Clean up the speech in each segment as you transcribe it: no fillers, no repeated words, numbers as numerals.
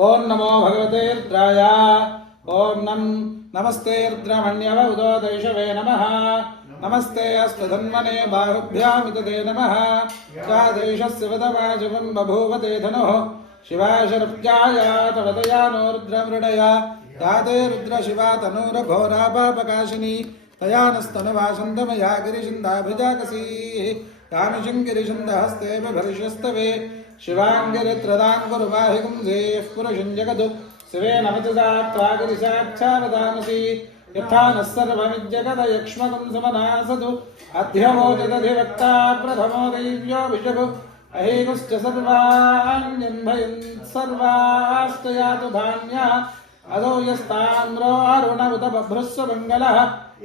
ओं नमो भगवते रुद्राय। ओं नमस्ते रुद्रमण्यव उदोदैषवे नमः। नमस्ते अस्तधन्वने बाहुभ्यामितते नमः। चादैशस्य वदवाजवं बभूव ते धनुः। शिवाशरप्याया तवदया नो रुद्रमृडया। या ते रुद्रशिवा तनूरघोरापापकाशिनी। तया नस्तनुवासन्तमया गिरिशिन्दाभिजाकसीः। कामिशिङ्गिरिशिन्दहस्ते बिभर्ष्यस्तवे। शिवाङ्गिरित्रदाङ्गुरुबाहिकुंसेः पुरुषं जगतु। शिवेन वचसा त्वागिरिसाक्षावदामसि। यथा नः सर्वमिज्जगदयक्ष्मकं समनासतु। अध्यवोचदधिवक्ता प्रथमो दैव्यो विशभु। अहेकुश्च सर्वाण्यन्भयन् सर्वास्तयातु धान्यः। अदो यस्ताम्रो अरुणमुत बभ्रुस्व मङ्गलः।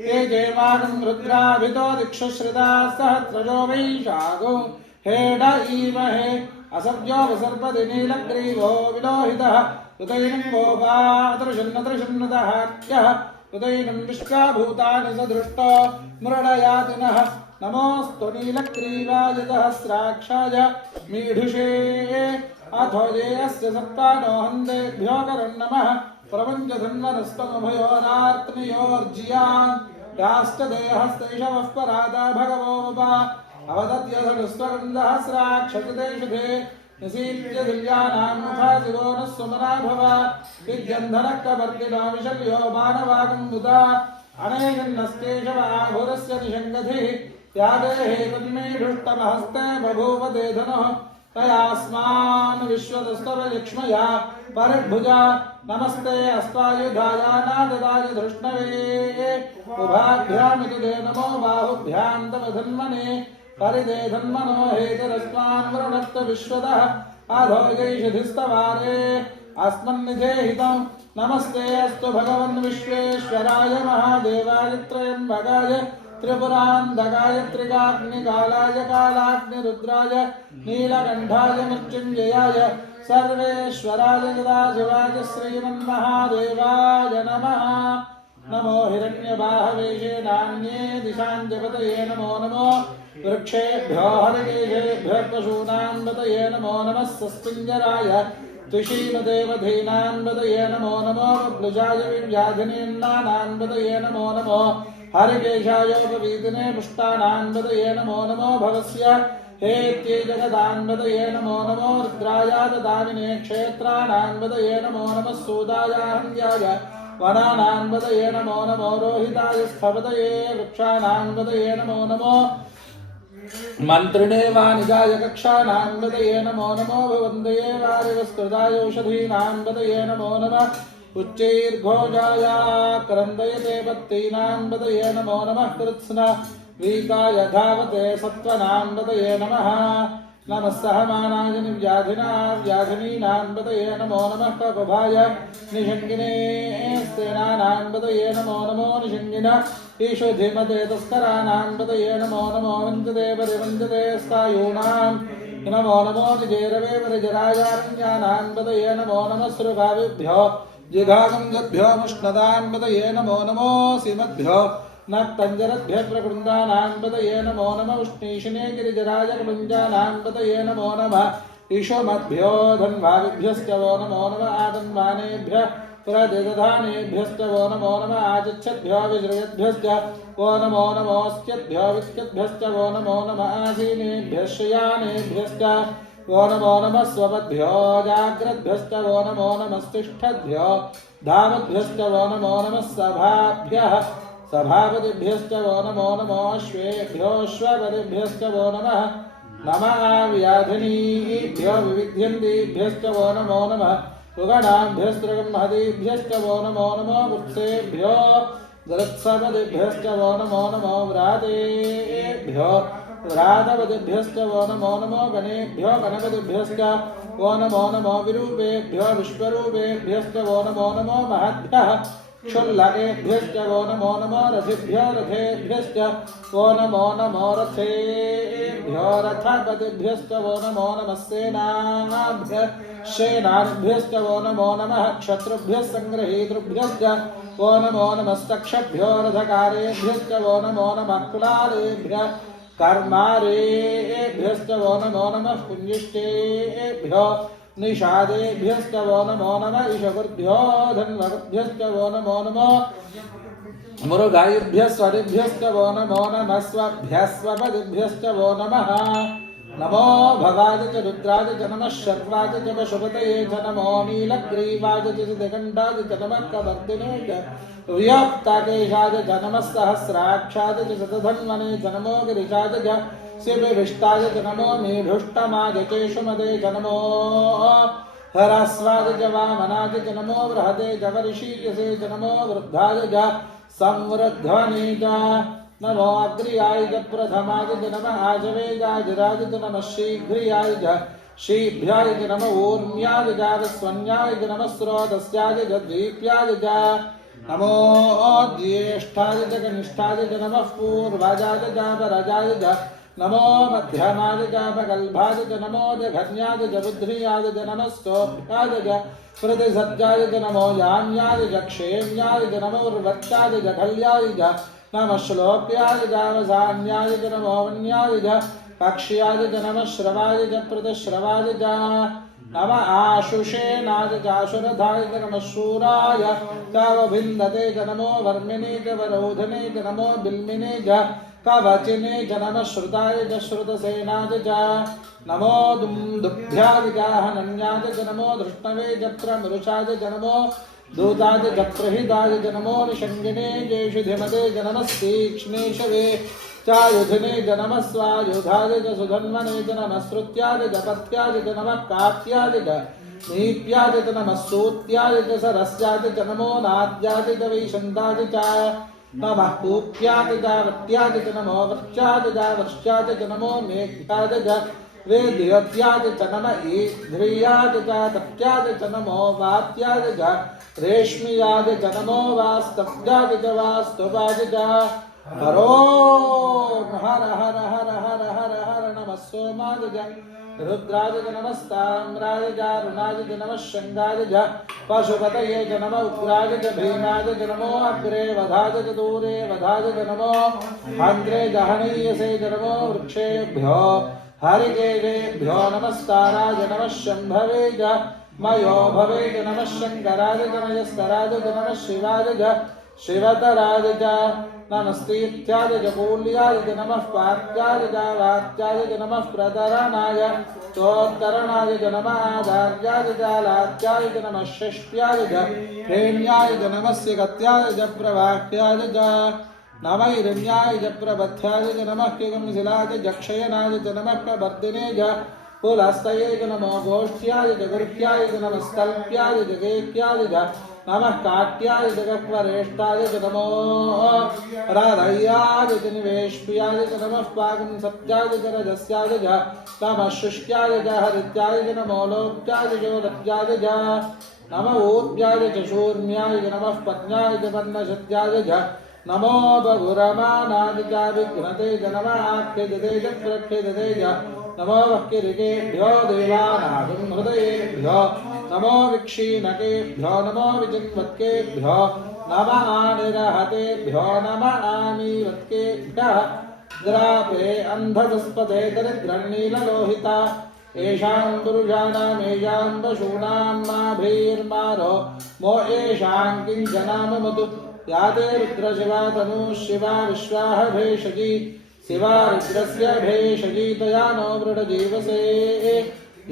ये जयमागं रुद्राभितो दिक्षुश्रिता सहस्रजो वैशाखो। हेड ईमहे असभ्यो विसर्पति नीलग्रीवो विलोहितः। उदैनं गोपातृषन्नतृषन्नतहार्यः। उदैनं विश्वाभूतानि सदृष्टो मृडयाति नः। नमोऽस्तु नीलग्रीवाय सहस्राक्षाय मीढुषे। अथो देयस्य सप्तानो हन्देभ्यो करन् नमः। प्रपञ्चधन्वनस्तमभयोरार्त्नियोर्जियान्। याश्चदेहस्तैषवः परादा भगवोपा। अवदत्यसहस्रगन्धहस्राक्षसदेशुधे। निसीत्य दिव्यानां मुखादिवो नः सुमना भव। विद्यन्धनः कपर्दिनो विशल्यो मानवागम्बुधा। अनेकन्नस्तेषव आभुरस्य निषङ्गधिः। त्यादेहे तन्मेढुष्टमहस्ते बभूव ते धनुः। तयास्मान् विश्वतस्तव लक्ष्मया परिभुजा। नमस्ते अस्त्वायुधाय नाददाय धृष्णवे। उभाभ्यामिति ते नमो बाहुभ्यां तव धन्वने। परिदे धन्वनो हेतिरस्मान् वरुणत्त विश्वतः। अधो जैषधिस्तवारे अस्मन्निधेहितं। नमस्ते अस्तु भगवन् विश्वेश्वराय महादेवाय त्र्यम्बकाय त्रिपुरान्धकाय त्रिकाग्निकालाय कालाग्निरुद्राय नीलकण्ठाय मृत्युञ्जयाय सर्वेश्वराय सदाशिवाय श्रीमन्महादेवाय नमः। नमो हिरण्यबाहवेशे नान्ये दिशाञ्जपतये नमो नमो। वृक्षेभ्यो हरिकेशेभ्यः पशूनां नमो नमः। सस्पिञ्जराय तुषीमदेवधीनां नमो नमो। बब्लुजाय व्याधिनेन्नानां नमो नमो। हरिकेशायोपवीतिने पुष्टानां नमो नमो। भवस्य हेत्यै जगदां नमो नमो। रुद्रायादामिने क्षेत्राणां नमो नमः। सूदायाहन्याय वनानां नमो नमो। रोहिताय स्थपतये वृक्षाणां नमो नमो। मन्त्रिणे वाणिजाय कक्षानां नमो नमो। भवन्दये वारिवस्कृताय औषधीनां नमो नमः। उच्चैर्घोषाय क्रन्दयते पत्तीनां नमो नमः। कृत्स्न वीताय धावते सत्त्वनां नमः। नमः सहमानाय व्याधिना व्याधिनीनां नमो नमः। ककुभाय निषङ्गिने स्तेनानां नमो नमो। निषङ्गिन ईशो धीमते तस्कराणां नमो नमो। वन्दते परिवन्दते स्थायूनां नमो नमो। निजेरवे परिजरायारण्यानां नमो नमः। सृगाविभ्यो जिघागन्धभ्यो मुष्णदां नमो नमो। सीमद्भ्यो नक्तञ्जरद्भ्यः प्रकृन्दानां नमो नमः। उष्णीषिणे गिरिजराय कपुञ्जानां नमो नमः। ईशोमद्भ्यो धन्वादिभ्यश्च वो नमो नमः। आदन्वानेभ्यः पुरदिदधानेभ्यश्च वो नमो नमः। आचच्छद्भ्यो विजृयद्भ्यश्च वो नमो नमोऽस्त्यद्भ्यो वित्यद्भ्यश्च वो नमो नमः। आसीनेभ्यः शयानेभ्यश्च वो नमो नमः। स्वपद्भ्यो जाग्रद्भ्यश्च वो नमो नमस्तिष्ठद्भ्यो धावद्भ्यश्च वो नमो नमः। सभाभ्यः सभापतिभ्यश्च वो नमो नमो। श्वेभ्योऽश्वपतिभ्यश्च वो नमः नमः। व्याधिनीभ्यो विविध्यन्तीभ्यश्च वो नमो नमः। उगणाभ्यस्त्रगम्हदीभ्यश्च वो नमो नमो। वृत्सेभ्यो दृत्सपतिभ्यश्च वो नमो नमो। व्रातेभ्यो व्रातपतिभ्यश्च वो नमो नमो। गणेभ्यो गणपतिभ्यश्च वो नमो नमो। विरूपेभ्यो विश्वरूपेभ्यश्च वो नमो नमो। महद्भ्यः क्षुल्लकेभ्यश्च वो नमो नमो। रथिभ्यो रथेभ्यश्च वो नमो नमो। रथेभ्यो रथपतिभ्यश्च वो नमो नमः। सेनाभ्यः सेनानिभ्यश्च वो नमो नमः। क्षत्रुभ्यः सङ्गृहीतृभ्यश्च वो नमो नमस्तक्षभ्यो रथकारेभ्यश्च वो नमो नमः। कुलालेभ्यः कर्मारेभ्यश्च वो नमो नमः। पुञ्जिष्टेभ्यो निषादेभ्यश्च वो नमो नमः ईशवृभ्यो धन्वभ्यश्च वो नमो नमः मुरुगायिभ्यः स्वरिभ्यश्च वो नमो नमः स्वभ्यस्वपदिभ्यश्च वो नमः नमो भवाय च रुद्राय च नमः शर्वाय च पशुपतये च नमो नीलग्रीवाय च दिगण्डाय च नमः कवर्दिने च व्योक्ताकेशाय च नमः सहस्राक्षाय च शतधन्वने च नमो गिरिजाय च शिवविष्टाय च नमो मेढुष्टमाय च सुमदे च नमो हरस्वाय च वामनाय च नमो बृहदे च वर्षीयसे च नमो वृद्धाय च संवृद्धने च नमो अग्र्याय च प्रथमाय च नमः आजवेगाय राज च नमः शीघ्रियाय च शीभ्याय च नमः ऊर्म्याय च स्वन्याय च नमः स्रोतस्याय च द्वीप्याय च नमो ज्येष्ठाय च कनिष्ठाय च नमः पूर्वाजाय च परजाय च नमो मध्यमाय च पगल्भाय च नमो जघन्याय च बुद्ध्रियाय च नमः स्तोभ्याय च प्रतिसज्जाय च नमो याम्याय च क्षेम्याय च नमो उर्वत्याय च खल्याय च नमः श्लोक्याय च वसान्याय च नमो वन्याय च पक्ष्याय च नमः श्रवाय च प्रतिश्रवाय च नमः आशुषेनाय च आशुरधाय च नमः शूराय चावभिन्दते च नमो वर्मिणे च वरोधने च नमो बिल्मिने च कवचिने च नमः श्रुताय च श्रुतसेनाय च नमो दुभ्याय च हनन्याय च नमो धृष्णवे च प्रमृषाय च नमो दूताय च प्रहिताय च नमो निषङ्गिने जेषुधिमते च नमः तीक्ष्णेशवे चायुधने च नमः स्वायुधाय च सुधन्वने च नमः श्रुत्याय च पत्याय च नमः कात्याय च नीत्याय च नमः सूत्याय च सरस्याय च नमो नाद्याय च वैशन्ताय च नमः कूप्याय च वट्याय च नमो वृक्षाय च वर्ष्याय च नमो मेघ्याय च वेद्यत्याय च नमः ईध्रियाय च तप्याय च नमो वात्याय च रेश्मियाय च नमो वास्तव्याय च वास्तवाय च हरो हर हर हर हर हर हर नमः सोमाय च रुद्राय च नमस्ताम्राय च अरुणाय च नमः शङ्गाय च पशुपतये च नमः उग्राय च भीमाय च नमो अग्रे वधाय च दूरे वधाय च नमो हन्त्रे च हनीयसे च नमो वृक्षेभ्यो हरिकेशेभ्यो नमस्काराय नमः शम्भवे च मयो भवे च नमः शङ्कराय च मयस्कराय च नमः शिवाय च शिवतराय च नमस्तीत्याय च कूल्याय च नमः पात्याय च वात्याय च नमः प्रतरणाय चोत्तरणाय च नमः आधार्याय च लात्याय च नमः षष्ट्याय च प्रेम्याय च नमः सिगत्याय च प्रवाक्याय च नमः हिरण्याय च प्रबध्याय च नमः किगंशिलाय च जक्षयनाय च नमः प्रवर्धिने च कुलस्तये च नमो गोष्ठ्याय च गुर्ह्याय च नमः स्तल्प्याय च गेह्याय च नमः काट्याय च गह्वरेष्ठाय च नमो राधय्याय च निवेश्याय च नमः पाकंसत्याय च रजस्याय च नमः शुष्क्याय च हरित्याय च नमो लोक्याय च जोदत्याय च नमः ऊर्ध्याय च शूर्म्याय च नमः पत्न्याय च पन्नशत्याय च नमो बहुरमानाय च विघ्नते च नमः आख्यजते च प्रख्यजते च नमो वक्किरिकेभ्यो देवानागं हृदयेभ्यो नमो विक्षीणकेभ्यो नमो विजिन्वत्केभ्यो नमः आनिरहतेभ्यो नमः आमीवत्केभ्यः द्रापे अन्धदस्पदे दरिद्रन्नीललोहिता येषां पुरुषाणामेषां पशूनां माभीर्मारो मो येषां किञ्चनाममतु याते रुद्रशिवा तनुः शिवा विश्वाह भेषजी शिवा रुद्रस्य भेषजी तया नो मृडजीवसे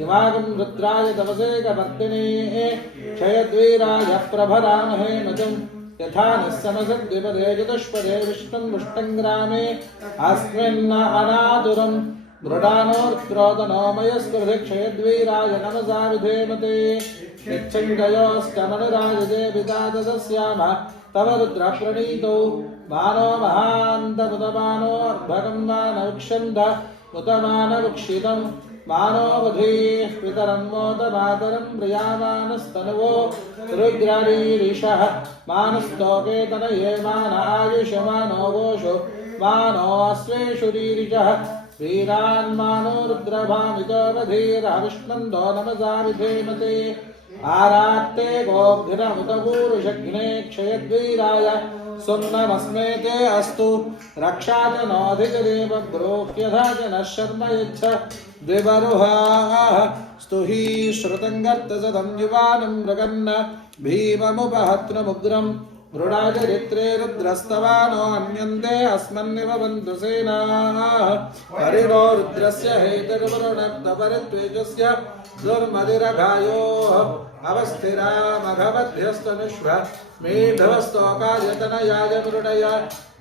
इमागं रुद्राय तपसे कवर्तिने क्षयद्वीराय प्रभरामहे मजं यथा निस्समसद्विपदे चतुष्पदे विष्णुं मुष्टं ग्रामे अस्मिन् अनातुरं मृडानोर्क्रोदनोमयस्कृते क्षयद्वीराय नमसा विधेमते यच्छङ्गयोस्तमनुराजते पिता तदस्याम तव रुद्रप्रणीतौ मानो महान्तमुदमानोऽर्भकं मानवक्षन्द उतमानवक्षितं मानोवधीः पितरं मोदमातरं प्रियामानस्तनुवो रुद्ररीरिषः मानस्तोके तनये मान आयुषमानो वोषो मानोऽस्वेषु रीरिषः वीरान्मानो रुद्रभामितोऽवधीरः विष्णन्दो नमसा विधेमते आरात्ते गोभिरमुतपूरुषघ्ने क्षयद्वीराय सुन्नमस्मे ते अस्तु रक्षा च नोऽधिकदेव ब्रोह्यधा च नः शर्म यच्छ द्विबरुहाः स्तुहि श्रुतं गर्तसदं युवानं मृगन्न भीममुपहत्नमुग्रं मृडाचरित्रे रुद्रस्तवानो अन्यन्ते अस्मन्निव बन्धु सेनाः हरिणो रुद्रस्य हेतुर्वरुणक्तपरित्वेजस्य दुर्मदिरघायोः अवस्थिरा मघवध्यस्तनुष्व मेढवस्तोकायतनयाय मृडय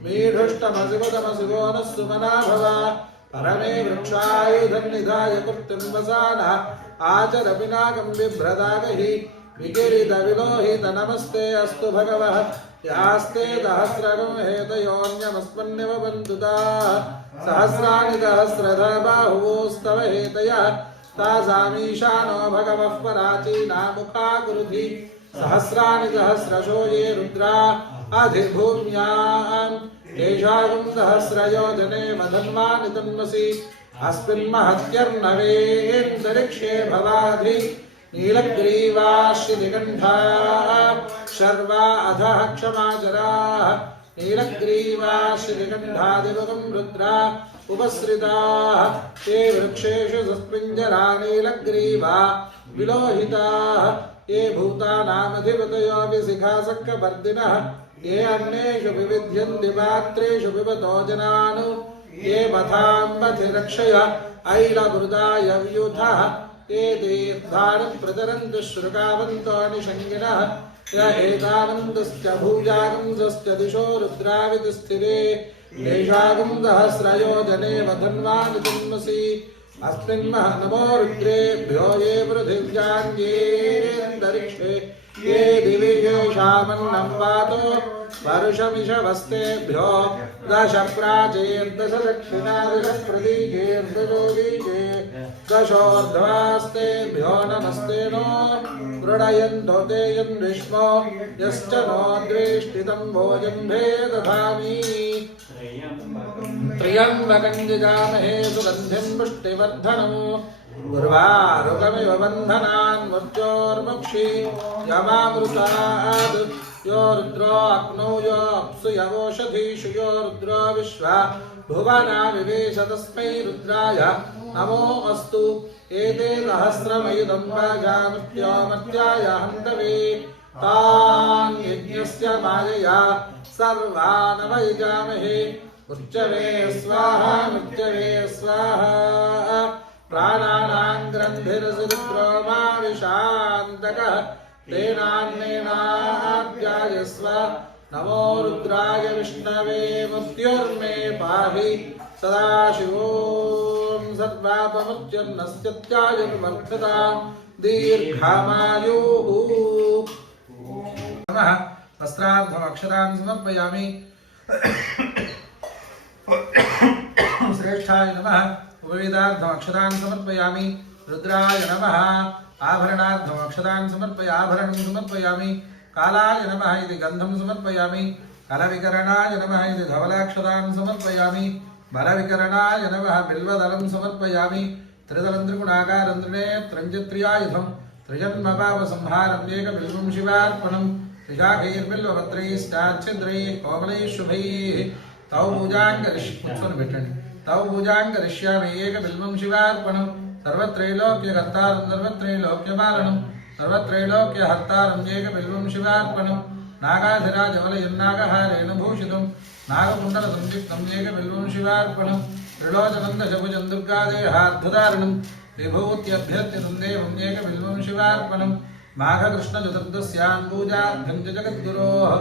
मेढुष्टमसिगुतमसिगो नः सुमना भव परमे वृक्षायुधन्निधाय कृत्तिं वसानः आचरपिनाकं बिभ्रदागहि विकिरीतविलोहित नमस्ते अस्तु भगवः यास्ते सहस्रगं हेतयोऽन्यमस्मन्निव बन्धुताः सहस्राणि सहस्रधा बाहुवोस्तव हेतयः तासामीशानो भगवः पराचीनामुखा कुरुधि सहस्राणि सहस्रशो ये रुद्रा अधिभूम्याम् येषागुं सहस्रयोजने मधन्वानि तन्मसि अस्मिन्महत्यर्णवेऽन्तरिक्षे भवाधि नीलग्रीवाश्रिनिगण्ठा शर्वा अधः क्षमाचराः नीलग्रीवाश्रिनिगण्ठादिमुखं रुद्रा उपसृताः ते वृक्षेषु सस्मिञ्जरा नीलग्रीवा विलोहिताः ये भूतानामधिपतयो विशिखासक्कपर्दिनः ये अन्नेषु विविध्यन्ति पात्रेषु पिबतो जनानु ये पथाम्बधिरक्षय ऐलमृदाय व्यूथः ये तीर्थानि प्रचरन्तु श्रुकावन्तो निषङ्गिनः य एतानन्दश्च भूजागंसश्च दिशो रुद्रावितिस्थिरे येषागं सहस्रयोजने वधन्वानि तन्मसि अस्मिन्मः नमो रुद्रेभ्यो ये पृथिव्याङ्गेऽन्तरिक्षे ये दिवि येषामन्नं वातो वर्षमिषवस्तेभ्यो दश प्राचेर्दश दक्षिणादिश प्रदीकेर्दशोदीके दशोर्ध्वास्तेभ्यो नमस्ते नो मृडयन्तो ते यन्विष्मो यश्च नो द्वेष्टितं भोजम्भे दधामि त्र्यम्बकं यजामहे सुगन्धिं पुष्टिवर्धनम् उर्वारुकमिव बन्धनान् मृत्योर्मुक्षि यमामृताद् यो रुद्रो अग्नौ यो अप्सु यवोषधीषु यो रुद्रो विश्वा भुवना विवेश तस्मै रुद्राय नमो अस्तु एते सहस्रमयुधं वाजामृत्योमर्त्याय हन्तवे तान् यज्ञस्य मायया सर्वान् वैजामहे उच्चवे स्वाहा मृत्यवे स्वाहा प्राणानां ग्रन्थिरसि मा विशान्तकः तेनान्नेनाभ्यायस्व नमो रुद्राय विष्णवे मृत्युर्मे पाहि सदाशिवों सर्वापमृत्युर्नस्यत्यायुर्वर्धतां दीर्घामायुः नमः वस्त्रार्धमक्षरान् समर्पयामि श्रेष्ठाय नमः उपवेदार्धमक्षरान् समर्पयामि रुद्राय नमः आभरणार्धमक्षरान् आभरणं समर्पयामि कालाय नमः इति गन्धं समर्पयामि कलविकरणाय नमः इति धवलाक्षरान् समर्पयामि बलविकरणाय नमः बिल्वदलं समर्पयामि त्रिदलं त्रिगुणाकारं त्रिनेत्रञ्जत्रियायुधं त्रिजन्मपापसंहारं एकबिल्वं शिवार्पणं त्रिशाखैर्बिल्वपत्रैश्चाच्छिद्रैः कोमलैः शुभैः तौ पूजां एकबिल्वं शिवार्पणं सर्वत्रैलोक्यकर्तारं सर्वत्रैलोक्यपालनं सर्वत्रैलोक्यहर्तारं एकबिल्वं शिवार्पणं नागाधिराजवलयन्नागहारेण भूषितं नागकुण्डलसंयुक्तं एकबिल्वं शिवार्पणं त्रिलोचनं दशभुजं दुर्गादेहार्धधारणं विभूत्यभ्यर्थितं देवं एकबिल्वं शिवार्पणं माघकृष्णचतुर्दश्यां पूजार्थं च जगद्गुरोः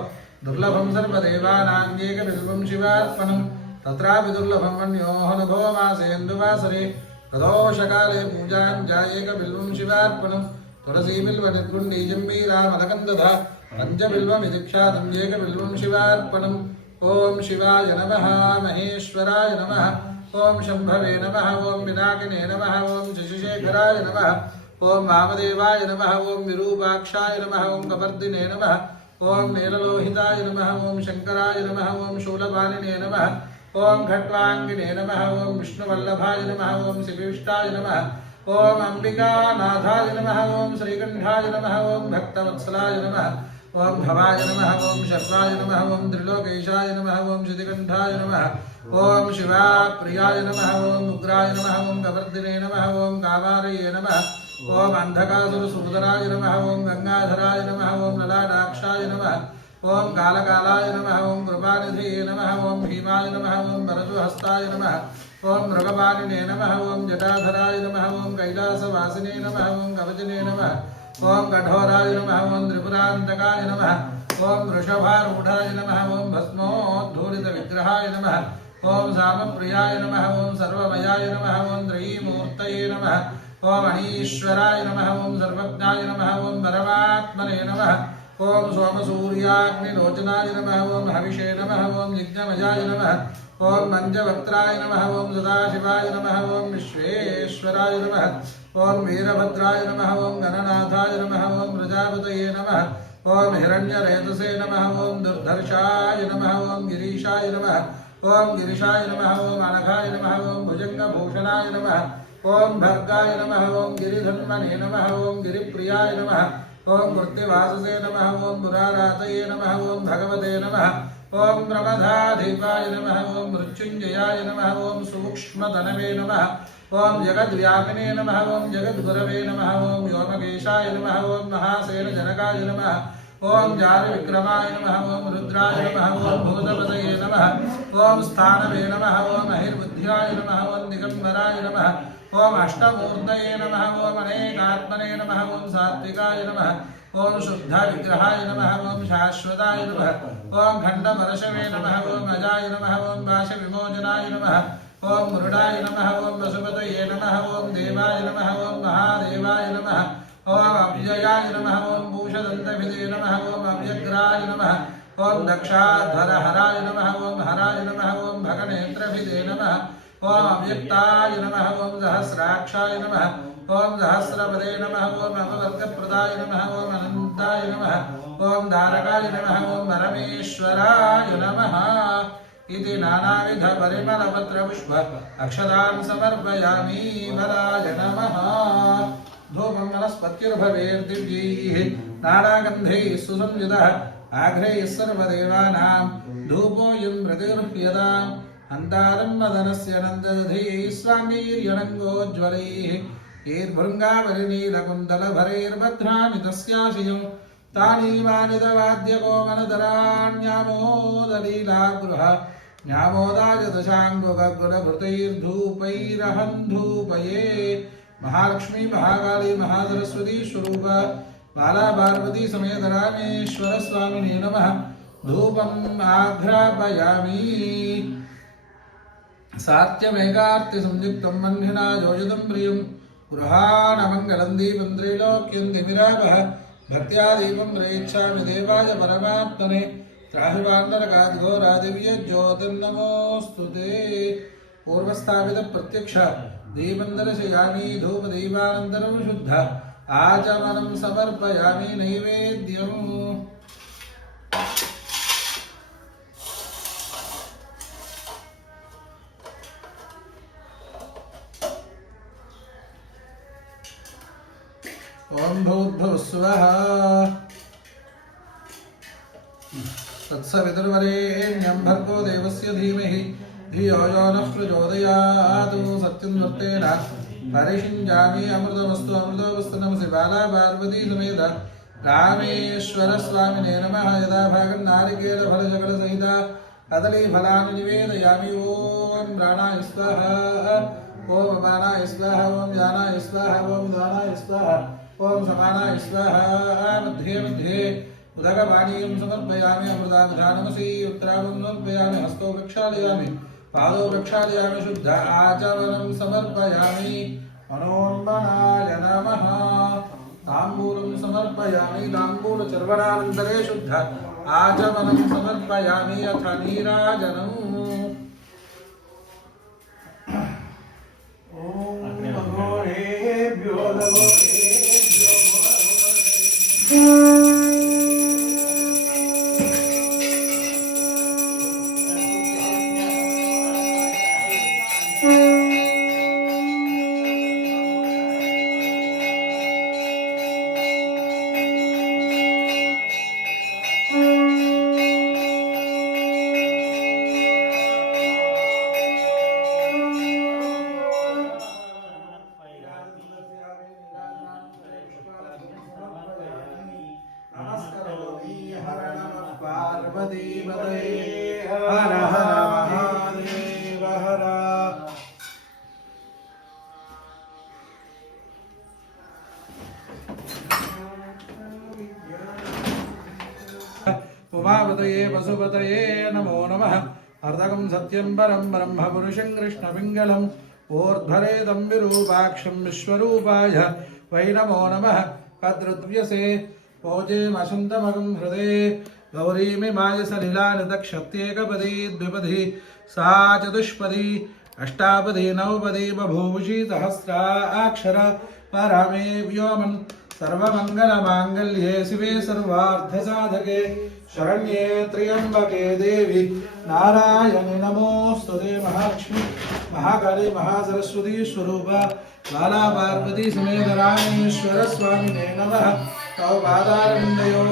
दुर्लभं सर्वदेवानां एकबिल्वं शिवार्पणं तत्रापि दुर्लभं मन्योः नभो मासेन्दुवासरे प्रदोषकाले पूजां च एकबिल्वं शिवार्पणं तुलसीबिल्वनिर्गुण्डीजम्बीरामलकन्दधा पञ्चबिल्वमिति ख्यातम् एकबिल्वं शिवार्पणम् ॐ शिवाय नमः महेश्वराय नमः ॐ शम्भवे नमः ॐ पिनाकिने नमः ॐ शशिशेखराय नमः ॐ वामदेवाय नमः ॐ विरूपाक्षाय नमः ॐ कपर्दिने नमः ॐ नीललोहिताय नमः ॐ शङ्कराय नमः ॐ शूलपाणिने नमः ॐ खट्वाङ्गिने नमः ॐ विष्णुवल्लभाय नमः ॐ श्रीकृष्णाय नमः ॐ अम्बिकानाथाय नमः ॐ श्रीकण्ठाय नमः ॐ भक्तवत्सलाय नमः ओम भवाय नमः ओम शर्वाय नमः ओम त्रिलोकेशाय नमः ओम श्रुतिकंठाय नमः ओम शिवाप्रियाय नमः ओम उग्राय नमः ओम कवर्दिने नमः ओम कामारये नमः ओम अंधकासुरसूदराय नमः ओम गंगाधराय नमः ओम ललाटाक्षाय नमः ओम कालकालाय नमः ओम कृपानिधये नमः ओम भीमाय नमः ओम वरदहस्ताय नमः ओम मृगपाणिने नमः ओम जटाधराय नमः ओम कैलासवासिने नमः ओम कवचने नमः ओम कठोराय नमः ओम त्रिपुरान्तकाय नमः ओम वृषभारूढाय नमः ओम भस्मोद्धूलितविग्रहाय नमः ओम सामप्रियाय नमः ओम सर्वमयाय नमः ओम त्रयीमूर्तये नमः ओम अनीश्वराय नमः ओम सर्वज्ञाय नमः ओम परमात्मने नमः ओम सोमसूर्याग्निलोचनाय नमः ओम हविषे नमः ओम यज्ञमयाय नमः ओम मंजवक्त्राय नमः ओम सदाशिवाय नमः ओम विश्वेश्वराय नमः ओम वीरभद्राय नमः ओम गणनाथाय नमः ओम प्रजापतये नमः ओम हिरण्यरेतसे नमः ओम दुर्धर्षाय नमः ओम गिरीशाय नमः ओम गिरिशाय नमः ओम अनघाय नमः ओम भुजंगभूषणाय नमः ओम भर्गाय नमः ओम गिरिधन्मने नमः ओम गिरिप्रियाय नमः ओम कृत्तिवाससे नमः ओम पुरारातये नमः ओम भगवते नमः ओम प्रमदाधिपाय नमः ओम मृत्युंजयाय नमः ओम सूक्ष्मधनवे नमः ओम जगद्व्यापिने नमः ओम जगद्गुरवे नमः ओम व्योमकेशाय नमः ओम महासेनजनकाय नमः ओम जारविक्रमाय नमः ओम रुद्राय नमः ओम भूतपतये नमः ओम स्थानवे नमः ओम अहिर्बुद्ध्याय नमः ओम दिगंबराय नमः ओम अष्टमूर्तये नमः ओम अनेकात्मने नमः ओम सात्विकाय नमः ओम शुद्धविग्रहाय नमः ओम शाश्वताय नमः ओम खंडपरशवे नमः ओम अजाय नमः ओम पाशविमोचनाय नमः ओम मृडाय नमः ओम वसुपतये नमः ओम देवाय नमः ओम महादेवाय नमः ओम अव्ययाय नमः ओम भूषदन्तभिदे नमः ओम अव्यग्राय नमः ओम दक्षाधरहराय नमः ओम हराय नमः ओम भगनेत्रभिदे नमः ओम अव्यक्ताय नमः ओम सहस्राक्षाय नमः ओम सहस्रपदे नमः ओम अमवर्गप्रदाय नमः ओम अनन्ताय नमः ओम धारकाय नमः ओम परमेश्वराय नमः इति नानाविध परिमलपत्रपुष्प अक्षतान् समर्पयामि वराय नमः धूपं वनस्पत्युर्भवेर्दिव्यैः नानागन्धैः सुसंयुतः आघ्रैः सर्वदेवानां धूपोऽयं प्रतिगृह्यताम् अन्तारं वदनस्य नन्ददधैः स्वामीर्यणङ्गोज्ज्वलैः ईर्भृङ्गावलिनीलकुन्तलभरैर्भद्राणि तस्याशियं तानीवानितवाद्यकोमलधराण्यामोदलीलागृह न्यामोदाय दशाङ्गुगुलभृतैर्धूपैरहं धूपये महालक्ष्मी महाकाली महासरस्वती स्वरूप बाला पार्वती समेत रामेश्वर स्वामिने नमः धूपम् आघ्रापयामि सात्यमेकार्तिसंयुक्तं मह्निना योजितं प्रियं गृहाणमङ्गलं दीपं त्रैलोक्यं दिविरापः भक्त्या दीपं प्रयच्छामि देवाय परमात्मने त्राहिमाण्डरकाद्घोरादिव्यज्योतिर्नमोऽस्तु ते पूर्वस्थापितप्रत्यक्ष दीपं दर्शयामि धूपदीपानन्तरं शुद्ध आचमनं समर्पयामि नैवेद्यम् ओम भूर्भुवस्सुवः तत्सवितुर्वरेण्यं भर्गो देवस्य धीमहि धियो यो नः प्रचोदयात् सत्यं वर्तेन परिषिञ्जामि अमृतमस्तु अमृतोऽस्तु नमसि बाला पार्वती समेत रामेश्वर स्वामिने नमः यदा भागं नारिकेलफलशकलसहित कदलीफलानि निवेदयामि ओम प्राणाय स्वाहा ओम अपानाय स्वाहा ओम ज्ञानाय स्वाहा ओम दानाय स्वाहा ओम समानाय स्वाहा मध्ये मध्ये उदकपानीयं समर्पयामि अमृताधानमसि उत्तरावं समर्पयामि हस्तो प्रक्षालयामि पादौ प्रक्षालयामि शुद्ध आचमनं समर्पयामि मनोन्मनाय नमः ताम्बूलं समर्पयामि ताम्बूलचर्वणानन्तरे शुद्ध आचमनं समर्पयामि अथ नीराजनम् ॐ घोरेभ्यो पार्वतीपतये हर हर महादेव हर उमापतये वसुपतये नमो नमः अर्धकं सत्यं परं ब्रह्म पुरुषं कृष्णपिङ्गलम् ऊर्ध्वरेदं विरूपाक्षं विश्वरूपाय वै नमो नमः भद्रद्व्यसे भोजेमशन्तमगं हृदे गौरीमिमाय सलिलानिदक्षत्येकपदी द्विपदी सा चतुष्पदी अष्टापदी नवपदी बभूषी सहस्रा अक्षर परमे व्योमन् सर्वमङ्गलमाङ्गल्ये शिवे सर्वार्थसाधके शरण्ये त्र्यम्बके देवी नारायणे नमोस्तुते महालक्ष्मी महाकाली महासरस्वती स्वरूपा बाला पार्वती समेत रामेश्वर स्वामिने नमः तव पादारविन्दयोः